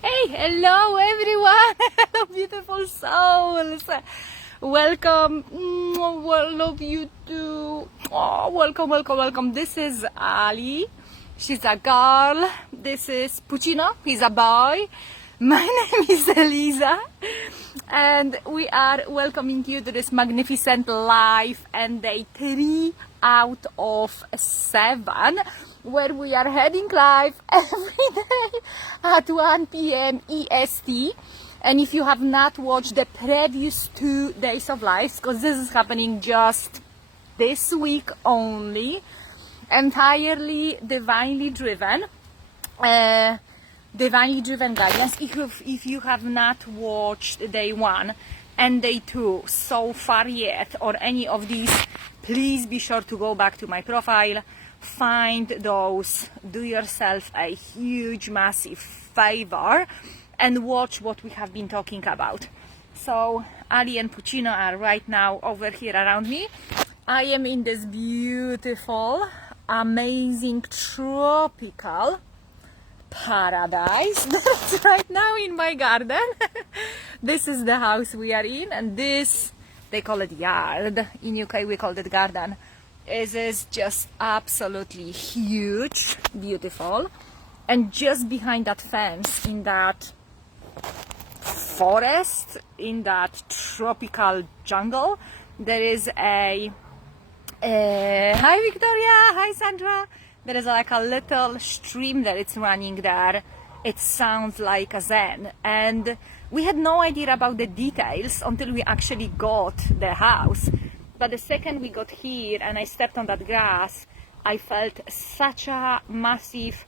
Hey, hello everyone! Hello beautiful souls! Welcome, well, love you too. Oh, welcome. This is Ali. She's a girl. This is Puccino. He's a boy. My name is Eliza. And we are welcoming you to this magnificent live and day 3 out of 7, where we are heading live every day at 1 p.m. EST. And if you have not watched the previous 2 days of lives, because this is happening just this week only, entirely divinely driven guidance. If you have not watched day 1 and day 2 so far yet, or any of these, please be sure to go back to my profile, find those, do yourself a huge massive favor and watch what we have been talking about. So Ali and Puccino are right now over here around me. I am in this beautiful, amazing, tropical paradise that's right now in my garden. This is the house we are in, and this, they call it yard. In UK we call it garden. It is just absolutely huge, beautiful. And just behind that fence, in that forest, in that tropical jungle, there is a hi Victoria, hi Sandra. There is like a little stream that it's running there. It sounds like a zen, and we had no idea about the details until we actually got the house. But the second we got here and I stepped on that grass, I felt such a massive,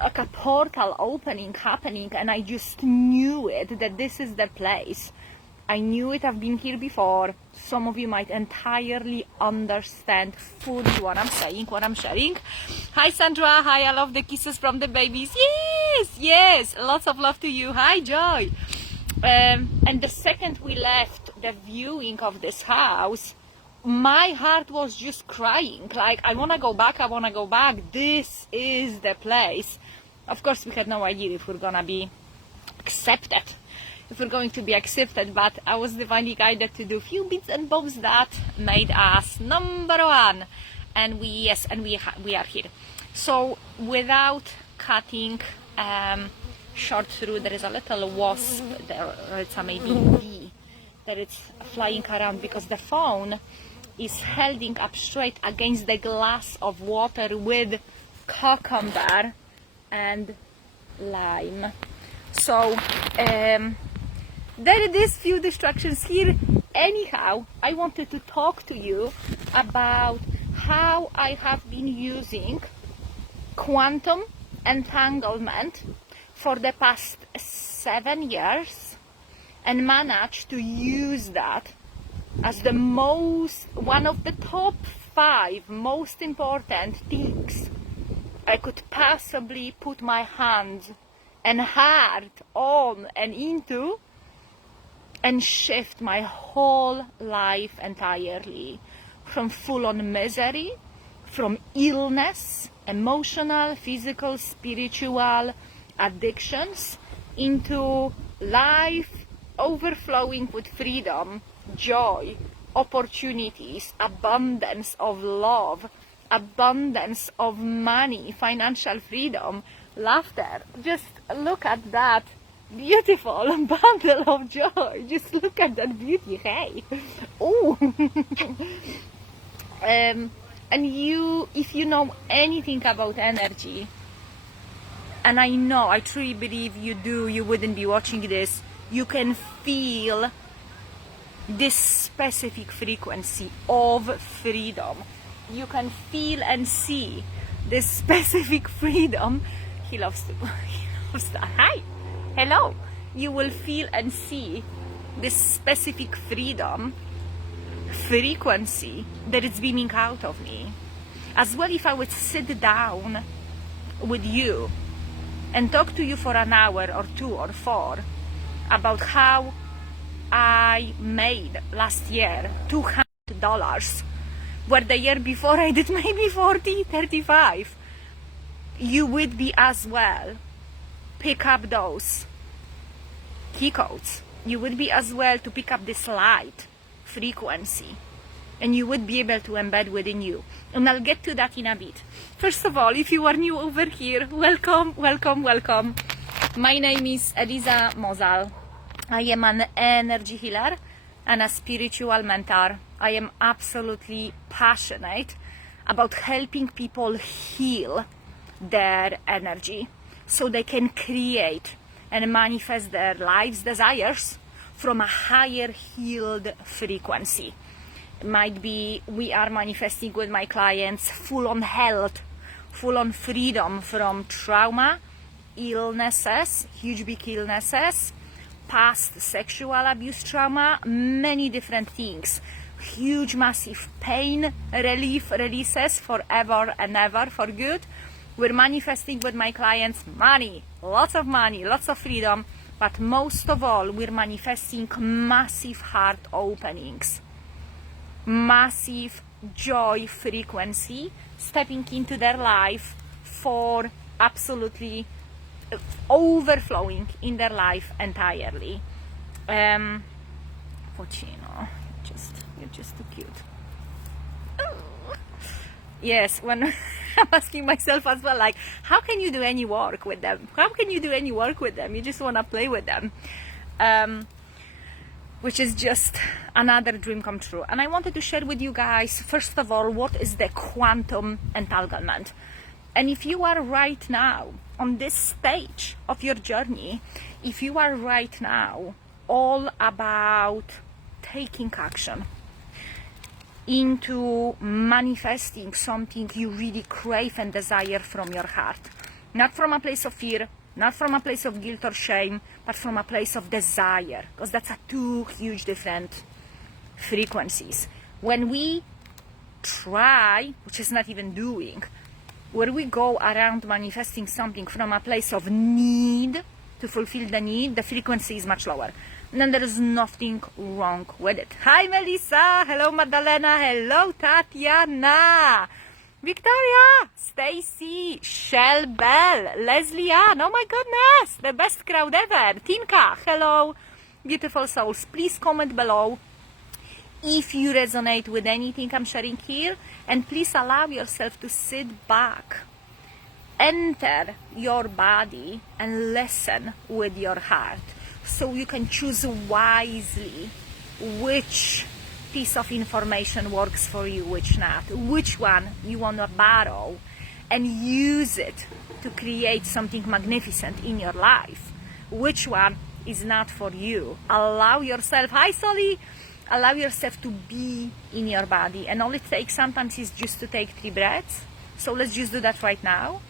like a portal opening happening, and I just knew it, that this is the place. I knew it. I've been here before. Some of you might entirely understand fully what I'm saying, what I'm sharing. Hi Sandra, hi, I love the kisses from the babies. Yes, lots of love to you. Hi Joy. And the second we left the viewing of this house, my heart was just crying, like I want to go back, this is the place. Of course we had no idea if we're gonna be accepted, but I was divinely guided to do a few bits and bobs that made us number 1, and we are here. So without cutting short through, there is a little wasp there, or it's a maybe bee, that it's flying around because the phone is holding up straight against the glass of water with cucumber and lime. So there it is, few distractions here. Anyhow, I wanted to talk to you about how I have been using quantum entanglement for the past 7 years and managed to use that as the one of the top 5 most important things I could possibly put my hands and heart on and into, and shift my whole life entirely from full-on misery, from illness, emotional, physical, spiritual addictions, into life overflowing with freedom, joy, opportunities, abundance of love, abundance of money, financial freedom, laughter. Just look at that beautiful bundle of joy. Just look at that beauty. Hey, oh. And you, if you know anything about energy, and I truly believe you do, you wouldn't be watching this, you can feel this specific frequency of freedom. You can feel and see this specific freedom. He loves to hi, hello. You will feel and see this specific freedom frequency that is beaming out of me. As well, if I would sit down with you and talk to you for an hour or 2 or 4 about how I made last year $200, where the year before I did maybe 40, 35, you would be as well pick up those key codes. You would be as well to pick up this light frequency, and you would be able to embed within you. And I'll get to that in a bit. First of all, if you are new over here, welcome, welcome, welcome. My name is Eliza Mozal. I am an energy healer and a spiritual mentor. I am absolutely passionate about helping people heal their energy so they can create and manifest their life's desires from a higher healed frequency. It might be we are manifesting with my clients full-on health, full-on freedom from trauma, illnesses, huge big illnesses, past sexual abuse trauma, many different things. Huge massive pain relief releases forever and ever for good. We're manifesting with my clients money, lots of freedom, but most of all we're manifesting massive heart openings, massive joy frequency stepping into their life for absolutely overflowing in their life entirely. Pochino, you're just too cute. Oh. Yes, when I'm asking myself as well, like, how can you do any work with them? How can you do any work with them? You just want to play with them. Which is just another dream come true. And I wanted to share with you guys, first of all, what is the quantum entanglement. And if you are right now on this stage of your journey, if you are right now all about taking action into manifesting something you really crave and desire from your heart, not from a place of fear, not from a place of guilt or shame, but from a place of desire, because that's a two huge different frequencies. When we try, which is not even doing, where we go around manifesting something from a place of need to fulfill the need, the frequency is much lower. And then there is nothing wrong with it. Hi Melissa, hello Madalena, hello Tatiana, Victoria, Stacy, Shell Bell, Leslie Ann, oh my goodness, the best crowd ever. Tinka, hello, beautiful souls. Please comment below if you resonate with anything I'm sharing here, and please allow yourself to sit back, enter your body and listen with your heart, so you can choose wisely which piece of information works for you, which not, which one you want to borrow and use it to create something magnificent in your life, which one is not for you. Allow yourself, hi Solly, allow yourself to be in your body, and all it takes sometimes is just to take 3 breaths. So let's just do that right now.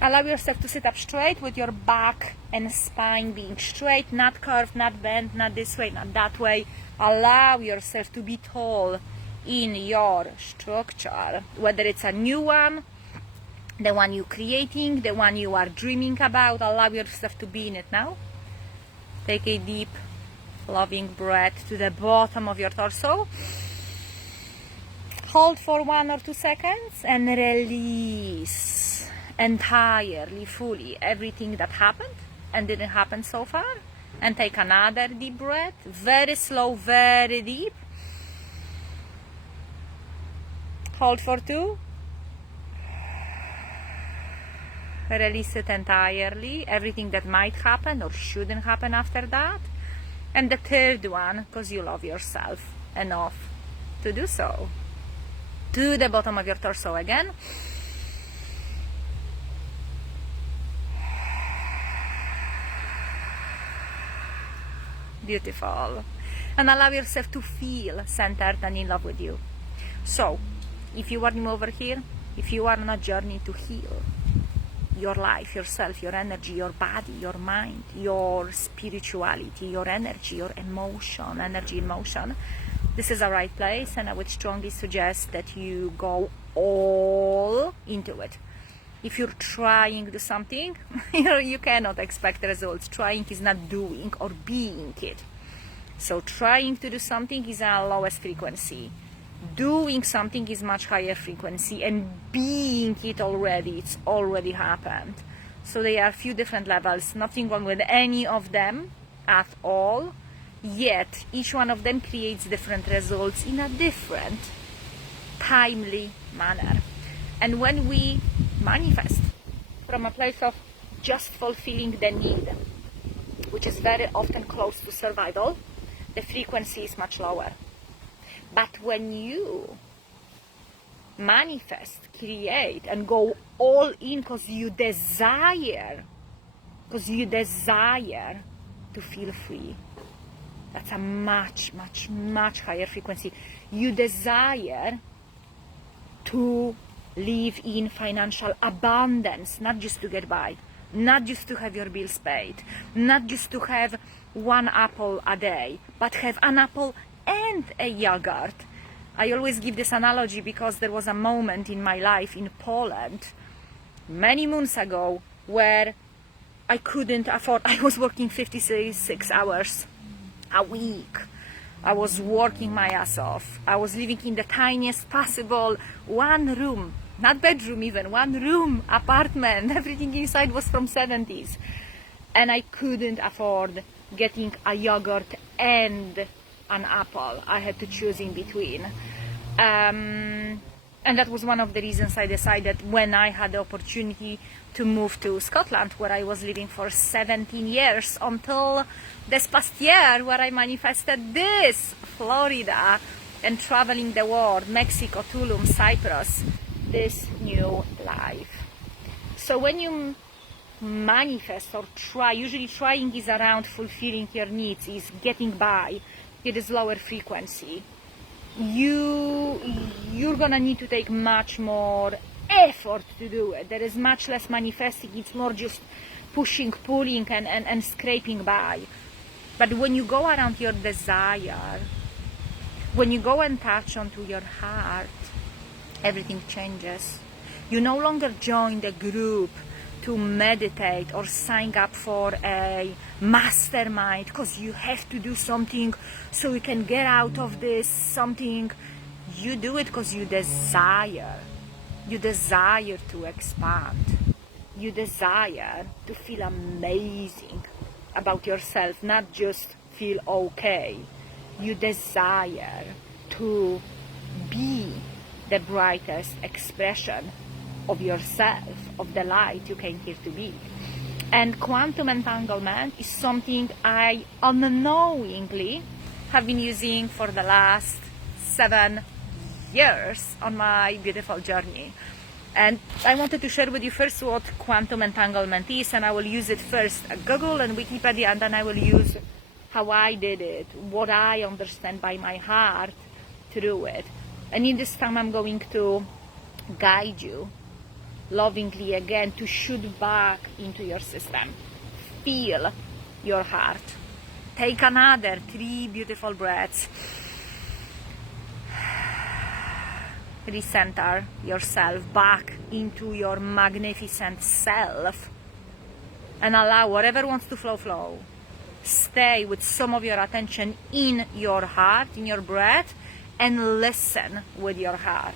Allow yourself to sit up straight with your back and spine being straight, not curved, not bent, not this way, not that way. Allow yourself to be tall in your structure, whether it's a new one, the one you're creating, the one you are dreaming about. Allow yourself to be in it now. Take a deep, loving breath to the bottom of your torso. Hold for 1 or 2 seconds and release entirely, fully, everything that happened and didn't happen so far. And take another deep breath, very slow, very deep. Hold for 2. Release it entirely, everything that might happen or shouldn't happen after that. And the third one, because you love yourself enough to do so. To the bottom of your torso again. Beautiful. And allow yourself to feel centered and in love with you. So, if you are new over here, if you are on a journey to heal your life, yourself, your energy, your body, your mind, your spirituality, your energy, your emotion, this is the right place, and I would strongly suggest that you go all into it. If you're trying to do something, you cannot expect results. Trying is not doing or being it. So trying to do something is our lowest frequency. Doing something is much higher frequency, and being it already, it's already happened. So there are a few different levels, nothing wrong with any of them at all, yet each one of them creates different results in a different timely manner. And when we manifest from a place of just fulfilling the need, which is very often close to survival, the frequency is much lower. But when you manifest, create, and go all in because you desire to feel free, that's a much, much, much higher frequency. You desire to live in financial abundance, not just to get by, not just to have your bills paid, not just to have one apple a day, but have an apple and a yogurt. I always give this analogy because there was a moment in my life in Poland many months ago where I couldn't afford, I was working 56 hours a week. I was working my ass off. I was living in the tiniest possible one room, not bedroom even, one room apartment. Everything inside was from 70s. And I couldn't afford getting a yogurt and an apple. I had to choose in between. And that was one of the reasons I decided when I had the opportunity to move to Scotland, where I was living for 17 years until this past year, where I manifested this, Florida, and traveling the world, Mexico, Tulum, Cyprus, this new life. So when you manifest or try, usually trying is around fulfilling your needs, is getting by, it is lower frequency. You're gonna need to take much more effort to do it. There is much less manifesting, it's more just pushing, pulling, and scraping by. But when you go around your desire, when you go and touch onto your heart, everything changes. You no longer join the group to meditate or sign up for a mastermind because you have to do something so you can get out of this something. You do it because you desire. You desire to expand. You desire to feel amazing about yourself, not just feel okay. You desire to be the brightest expression of yourself, of the light you came here to be. And quantum entanglement is something I unknowingly have been using for the last 7 years on my beautiful journey. And I wanted to share with you first what quantum entanglement is, and I will use it first at Google and Wikipedia, and then I will use how I did it, what I understand by my heart to do it. And in this time I'm going to guide you lovingly again to shoot back into your system. Feel your heart. Take another 3 beautiful breaths. Recenter yourself back into your magnificent self and allow whatever wants to flow. Stay with some of your attention in your heart, in your breath, and listen with your heart.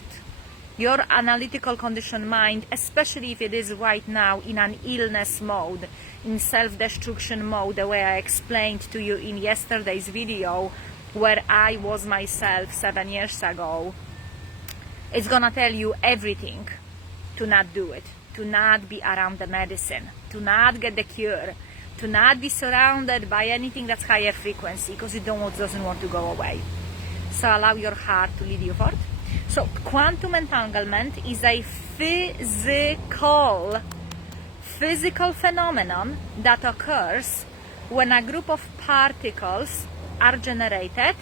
Your analytical conditioned mind, especially if it is right now in an illness mode, in self-destruction mode, the way I explained to you in yesterday's video, where I was myself 7 years ago, it's gonna tell you everything to not do it, to not be around the medicine, to not get the cure, to not be surrounded by anything that's higher frequency, because it doesn't want to go away. So allow your heart to lead you forward. So quantum entanglement is a physical phenomenon that occurs when a group of particles are generated,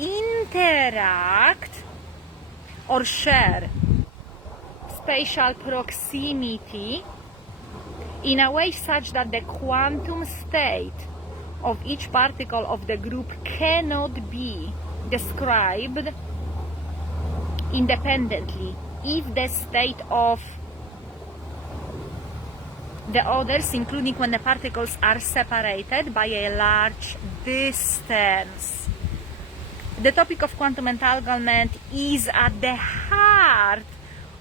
interact, or share spatial proximity in a way such that the quantum state of each particle of the group cannot be described independently if the state of the others, including when the particles are separated by a large distance. The topic of quantum entanglement is at the heart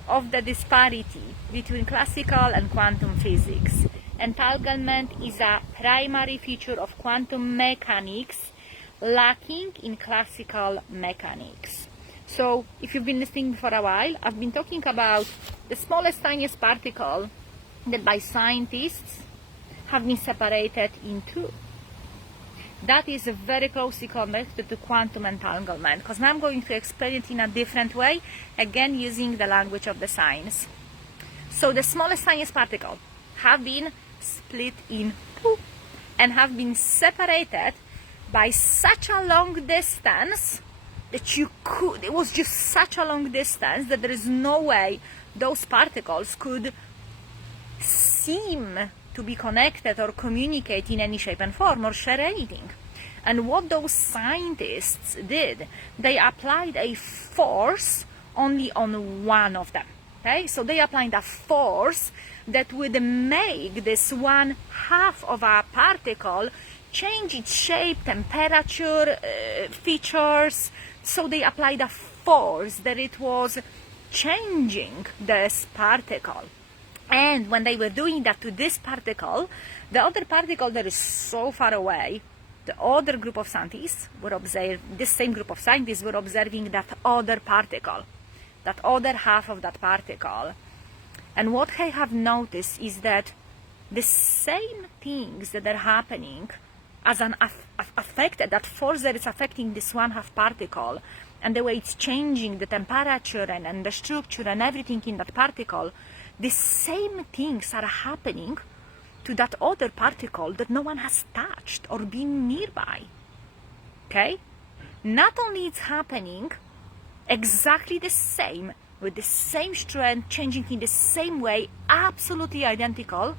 of the disparity between classical and quantum physics. Entanglement is a primary feature of quantum mechanics lacking in classical mechanics. So, if you've been listening for a while, I've been talking about the smallest, tiniest particle that by scientists have been separated in two. That is very closely connected to quantum entanglement, because now I'm going to explain it in a different way, again using the language of the science. So the smallest, tiniest particle have been split in two and have been separated by such a long distance that it was just such a long distance that there is no way those particles could seem to be connected or communicate in any shape and form or share anything. And what those scientists did, they applied a force only on one of them. Okay, so they applied a force that would make this one half of a particle change its shape, temperature, features. So they applied a force that it was changing this particle. And when they were doing that to this particle, the other particle that is so far away, the other group of scientists were observing, this same group of scientists were observing that other particle, that other half of that particle. And what I have noticed is that the same things that are happening as an affected, that force that is affecting this one half particle, and the way it's changing the temperature and the structure and everything in that particle, the same things are happening to that other particle that no one has touched or been nearby. Okay? Not only it's happening exactly the same, with the same strength, changing in the same way, absolutely identical,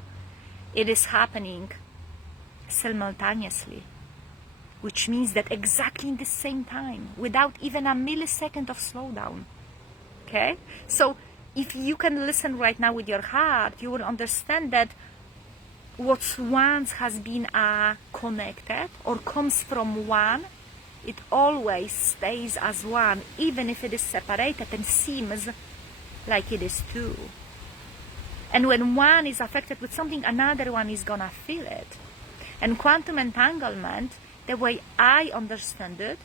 it is happening simultaneously, which means that exactly in the same time, without even a millisecond of slowdown. Okay? So if you can listen right now with your heart, you will understand that what once has been connected or comes from one, it always stays as one, even if it is separated and seems like it is two. And when one is affected with something, another one is gonna feel it. And quantum entanglement, the way I understand it,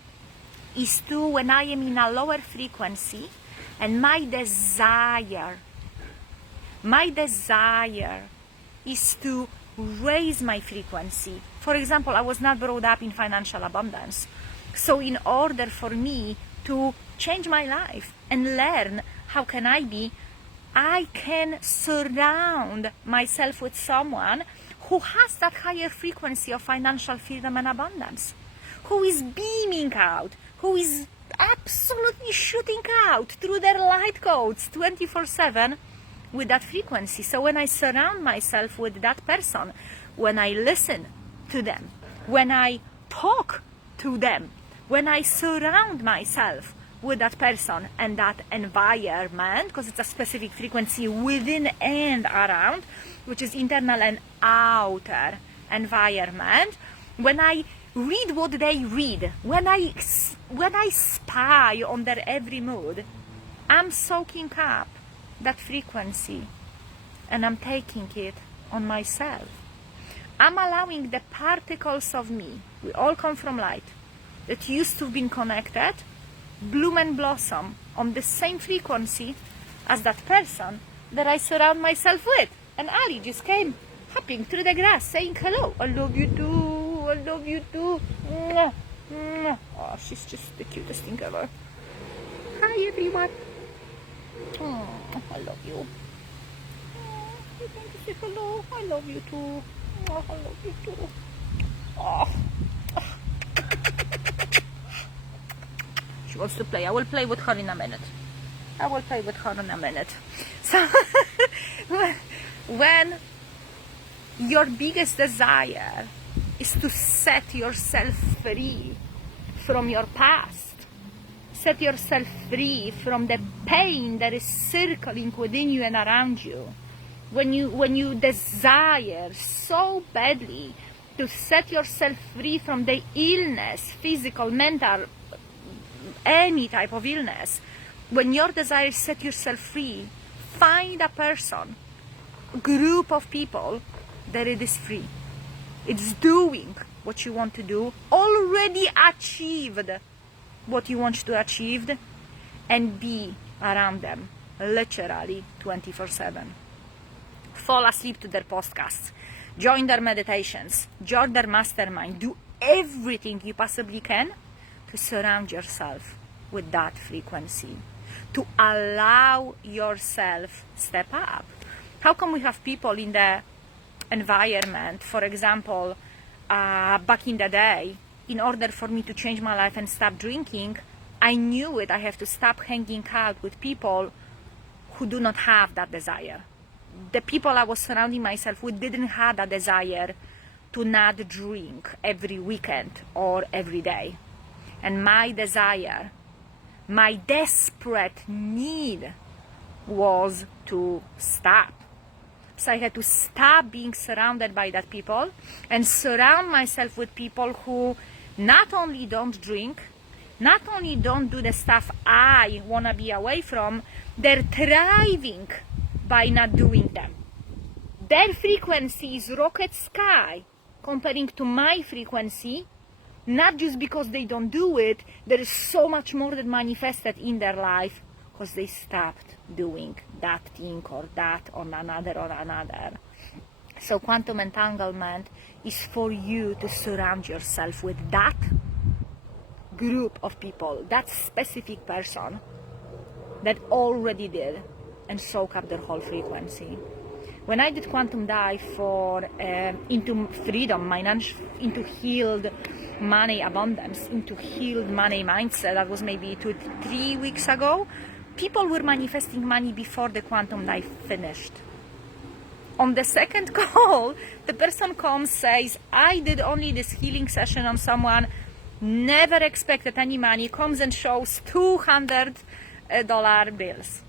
is to when I am in a lower frequency and my desire is to raise my frequency. For example, I was not brought up in financial abundance. So in order for me to change my life and learn how can I can surround myself with someone who has that higher frequency of financial freedom and abundance, who is beaming out, who is absolutely shooting out through their light codes 24/7 with that frequency. So when I surround myself with that person, when I listen to them, when I talk to them, when I surround myself with that person and that environment, because it's a specific frequency within and around, which is internal and outer environment, when I read what they read, when I spy on their every mood, I'm soaking up that frequency and I'm taking it on myself. I'm allowing the particles of me, we all come from light, that used to have been connected, bloom and blossom on the same frequency as that person that I surround myself with. And Ali just came hopping through the grass saying hello. I love you too. I love you too. Mwah. Mwah. Oh, she's just the cutest thing ever. Hi everyone. Oh, I love you. Oh, you're going to say hello. I love you too. Oh, I love you too. Oh. She wants to play. I will play with her in a minute. So, when your biggest desire is to set yourself free from your past, set yourself free from the pain that is circling within you and around you, when you desire so badly to set yourself free from the illness, physical, mental, any type of illness. When your desires set yourself free, find a person, group of people that it is free. It's doing what you want to do, already achieved what you want to achieve, and be around them, literally 24/7. Fall asleep to their podcasts, join their meditations, join their mastermind, do everything you possibly can to surround yourself with that frequency, to allow yourself step up. How come we have people in the environment, for example, back in the day, in order for me to change my life and stop drinking, I knew it, I have to stop hanging out with people who do not have that desire. The people I was surrounding myself with didn't have that desire to not drink every weekend or every day. And my desire, my desperate need was to stop. So I had to stop being surrounded by that people and surround myself with people who not only don't drink, not only don't do the stuff I want to be away from, they're thriving by not doing them. Their frequency is rocket sky comparing to my frequency, not just because they don't do it, there is so much more that manifested in their life because they stopped doing that thing or that or another. So quantum entanglement is for you to surround yourself with that group of people, that specific person that already did and soak up their whole frequency. When I did quantum dive for into freedom, into healed money abundance, into healed money mindset, that was maybe 2-3 weeks ago, people were manifesting money before the quantum dive finished. On the second call, the person comes, says, I did only this healing session on someone, never expected any money, comes and shows $200 bills.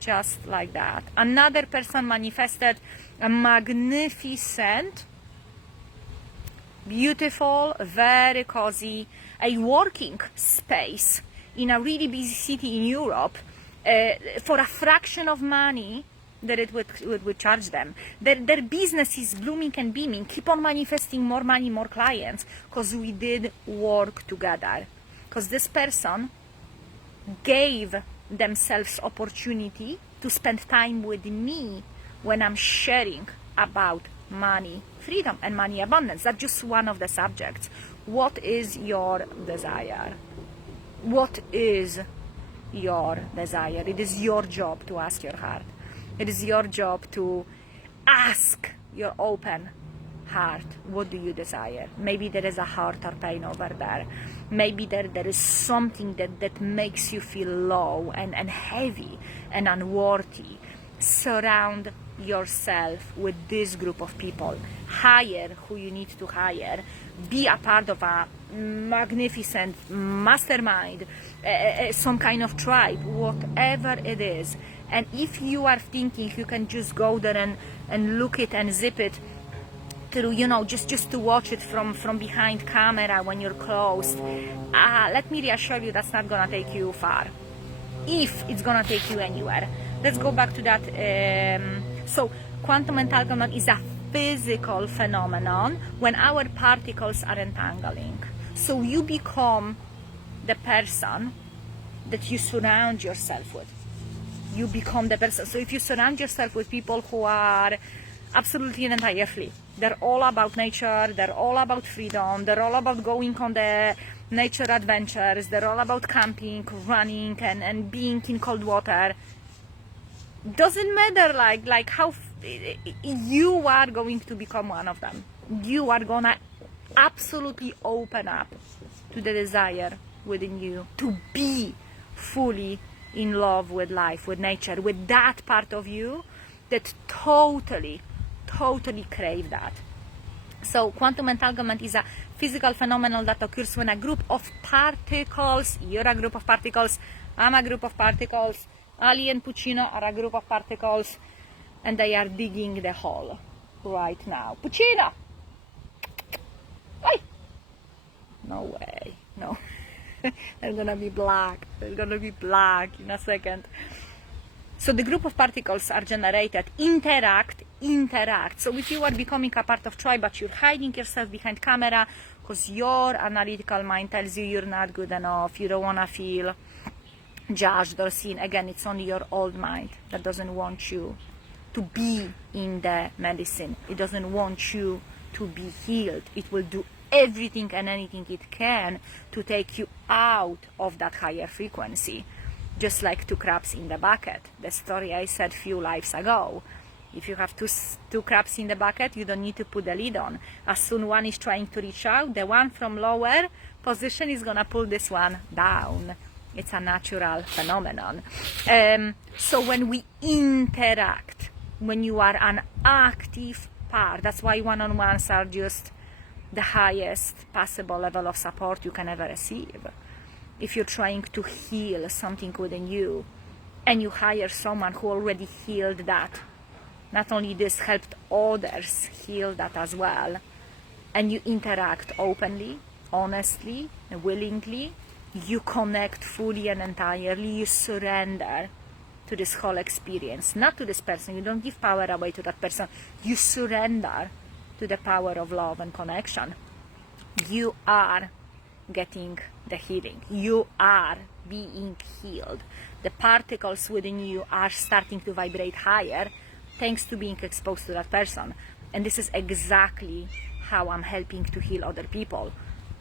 Just like that. Another person manifested a magnificent, beautiful, very cozy, a working space in a really busy city in Europe for a fraction of money that it would charge them. Their business is blooming and beaming. Keep on manifesting more money, more clients, because we did work together. Because this person gave themselves opportunity to spend time with me when I'm sharing about money freedom and money abundance. That's just one of the subjects. What is your desire? What is your desire? It is your job to ask your heart. It is your job to ask your open heart, what do you desire? Maybe there is a hurt or pain over there. Maybe there is something that makes you feel low and heavy and unworthy. Surround yourself with this group of people. Hire who you need to hire. Be a part of a magnificent mastermind, some kind of tribe, whatever it is. And if you are thinking you can just go there and look it and zip it through, just to watch it from behind camera when you're closed, let me reassure you that's not gonna take you far, if it's gonna take you anywhere. Let's go back to that. So quantum entanglement is a physical phenomenon when our particles are entangling. So you become the person that you surround yourself with. You become the person. So if you surround yourself with people who are absolutely and entirely, they're all about nature, they're all about freedom, they're all about going on the nature adventures, they're all about camping, running, and being in cold water. Doesn't matter like how you are going to become one of them. You are gonna absolutely open up to the desire within you to be fully in love with life, with nature, with that part of you that totally crave that. So quantum entanglement is a physical phenomenon that occurs when a group of particles, you're a group of particles, I'm a group of particles, Ali and Puccino are a group of particles, and they are digging the hole right now. Puccino! Hey! No way, no. They're gonna be black. They're gonna be black in a second. So the group of particles are generated, interact. So if you are becoming a part of tribe, but you're hiding yourself behind camera because your analytical mind tells you you're not good enough, you don't want to feel judged or seen. Again, it's only your old mind that doesn't want you to be in the medicine. It doesn't want you to be healed. It will do everything and anything it can to take you out of that higher frequency. Just like two crabs in the bucket, the story I said few lives ago. If you have two crabs in the bucket, you don't need to put the lid on. As soon one is trying to reach out, the one from lower position is gonna pull this one down. It's a natural phenomenon. So when we interact, when you are an active part, that's why one-on-ones are just the highest possible level of support you can ever receive. If you're trying to heal something within you and you hire someone who already healed that, not only this, helped others heal that as well, and you interact openly, honestly, willingly, you connect fully and entirely, you surrender to this whole experience, not to this person. You don't give power away to that person. You surrender to the power of love and connection. You are getting the healing. You are being healed. The particles within you are starting to vibrate higher thanks to being exposed to that person. And this is exactly how I'm helping to heal other people.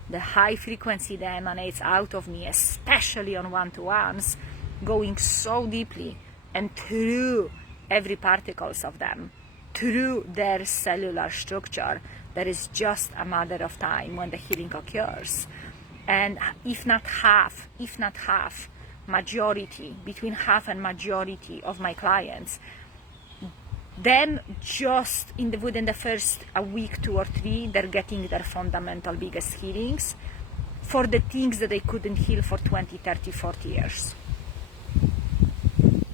The high frequency that emanates out of me, especially on one-to-ones, going so deeply and through every particles of them, through their cellular structure, that is just a matter of time when the healing occurs. And if not half, majority, between half and majority of my clients, then just within the first a week, 2 or 3, they're getting their fundamental biggest healings for the things that they couldn't heal for 20, 30, 40 years.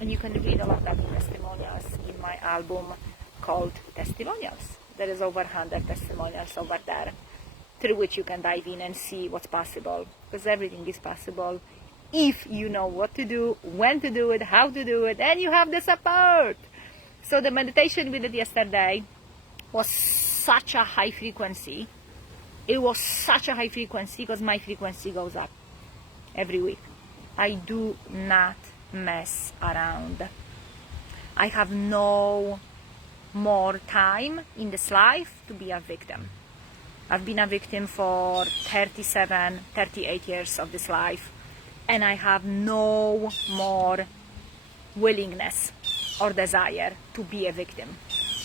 And you can read all of that in testimonials in my album called Testimonials. There is over 100 testimonials over there, through which you can dive in and see what's possible. Because everything is possible if you know what to do, when to do it, how to do it, and you have the support. So the meditation we did yesterday was such a high frequency. It was such a high frequency because my frequency goes up every week. I do not mess around. I have no more time in this life to be a victim. I've been a victim for 37, 38 years of this life, and I have no more willingness or desire to be a victim.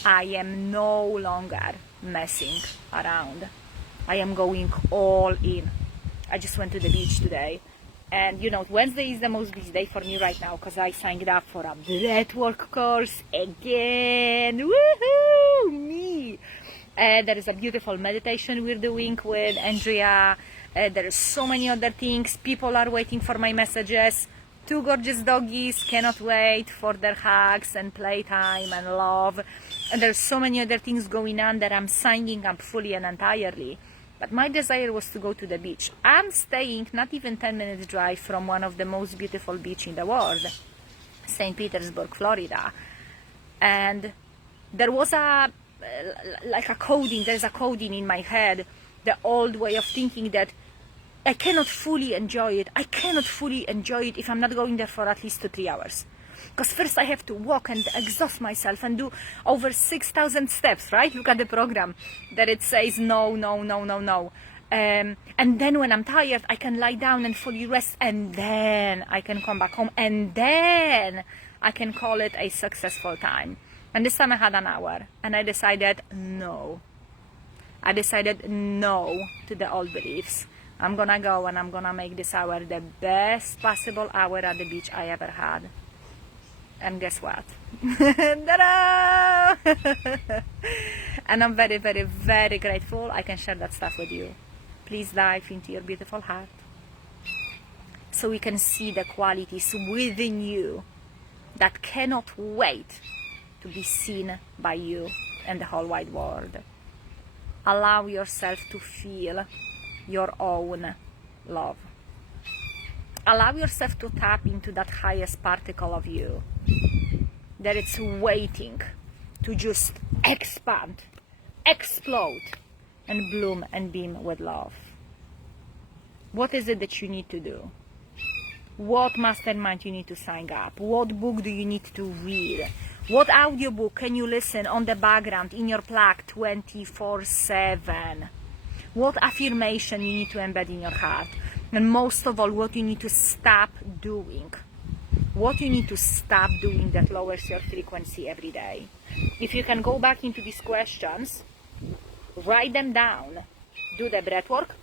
I am no longer messing around. I am going all in. I just went to the beach today, and you know, Wednesday is the most busy day for me right now because I signed up for a breathwork course again. Woohoo! Me! There is a beautiful meditation we're doing with Andrea. There are so many other things. People are waiting for my messages. 2 gorgeous doggies cannot wait for their hugs and playtime and love. And there's so many other things going on that I'm signing up fully and entirely. But my desire was to go to the beach. I'm staying not even 10 minutes drive from one of the most beautiful beaches in the world, St. Petersburg, Florida. And there was there's a coding in my head, the old way of thinking that I cannot fully enjoy it. I cannot fully enjoy it if I'm not going there for at least 2-3 hours. Because first I have to walk and exhaust myself and do over 6,000 steps, right? Look at the program that it says no, no, no, no, no. And then when I'm tired, I can lie down and fully rest, and then I can come back home, and then I can call it a successful time. And this time I had an hour, and I decided no. I decided no to the old beliefs. I'm gonna go and I'm gonna make this hour the best possible hour at the beach I ever had. And guess what? Ta-da! And I'm very, very, very grateful I can share that stuff with you. Please dive into your beautiful heart so we can see the qualities within you that cannot wait to be seen by you and the whole wide world. Allow yourself to feel your own love. allow yourself to tap into that highest particle of you that it's waiting to just expand, explode, and bloom and beam with love. What is it that you need to do? What mastermind you need to sign up? What book do you need to read? What audiobook can you listen on the background in your plug 24/7? What affirmation you need to embed in your heart? And most of all, what you need to stop doing. What you need to stop doing that lowers your frequency every day. If you can go back into these questions, write them down, do the breath work,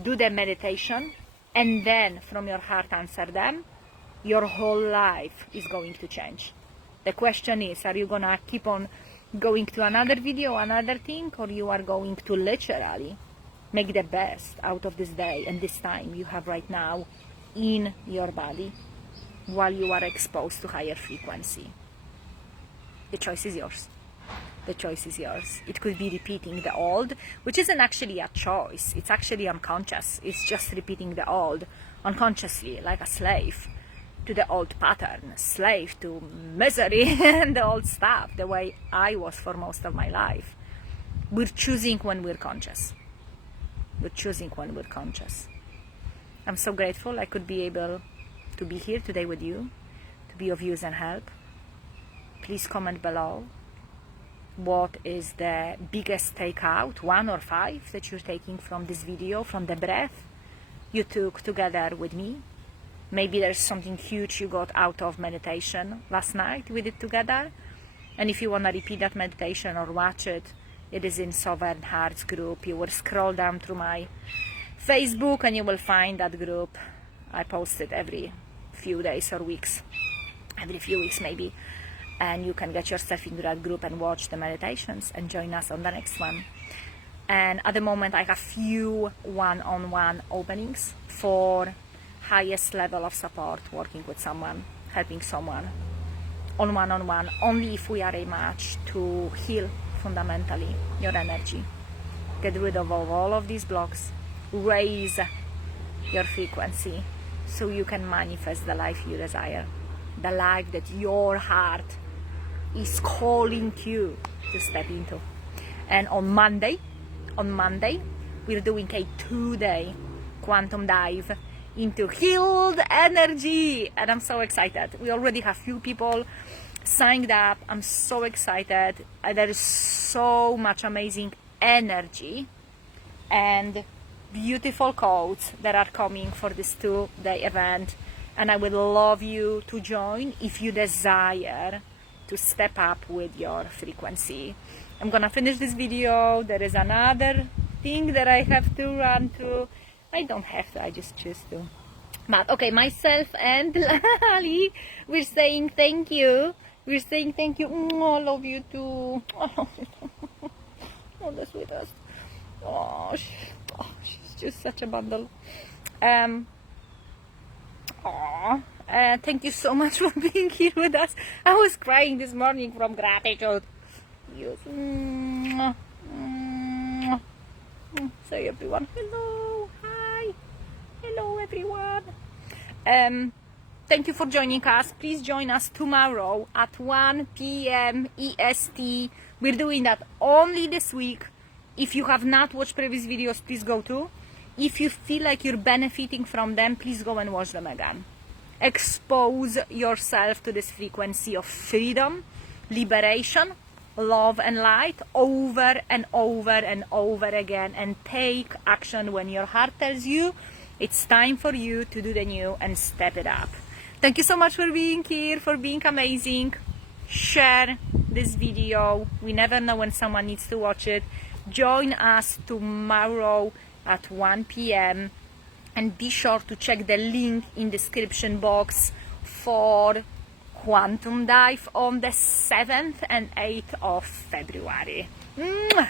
do the meditation, and then from your heart answer them, your whole life is going to change. The question is, are you gonna keep on going to another video, another thing, or you are going to literally make the best out of this day and this time you have right now in your body while you are exposed to higher frequency? The choice is yours. The choice is yours. It could be repeating the old, which isn't actually a choice. It's actually unconscious. It's just repeating the old unconsciously, like a slave to the old pattern, slave to misery and the old stuff, the way I was for most of my life. We're choosing when we're conscious. We're choosing when we're conscious. I'm so grateful I could be able to be here today with you, to be of use and help. Please comment below. What is the biggest takeout, 1 or 5, that you're taking from this video, from the breath you took together with me? Maybe there's something huge you got out of meditation last night we did together. And if you want to repeat that meditation or watch it, it is in Sovereign Hearts group. You will scroll down through my Facebook and you will find that group. I post it every few days or weeks, every few weeks maybe. And you can get yourself into that group and watch the meditations and join us on the next one. And at the moment I have few one-on-one openings for highest level of support, working with someone, helping someone on one-on-one, only if we are a match, to heal fundamentally your energy, get rid of all of these blocks, raise your frequency so you can manifest the life you desire, the life that your heart is calling you to step into. And on Monday, we're doing a 2-day quantum dive into healed energy, and I'm so excited. We already have few people signed up. I'm so excited. There is so much amazing energy and beautiful codes that are coming for this 2-day event, and I would love you to join if you desire to step up with your frequency. I'm gonna finish this video. There is another thing that I have to run to. I don't have to, I just choose to. But okay, myself and Lali, we're saying thank you. We're saying thank you. Oh, I love you too. Oh, the sweetest. Oh, she's just such a bundle. Thank you so much for being here with us. I was crying this morning from gratitude. Yes. Say everyone hello. Hi. Hello everyone. Thank you for joining us. Please join us tomorrow at 1 p.m. EST. We're doing that only this week. If you have not watched previous videos, please go to. If you feel like you're benefiting from them, please go and watch them again. Expose yourself to this frequency of freedom, liberation, love and light over and over and over again, and take action when your heart tells you it's time for you to do the new and step it up. Thank you so much for being here, for being amazing. Share this video. We never know when someone needs to watch it. Join us tomorrow at 1 p.m. and be sure to check the link in the description box for Quantum Dive on the 7th and 8th of February. Mwah!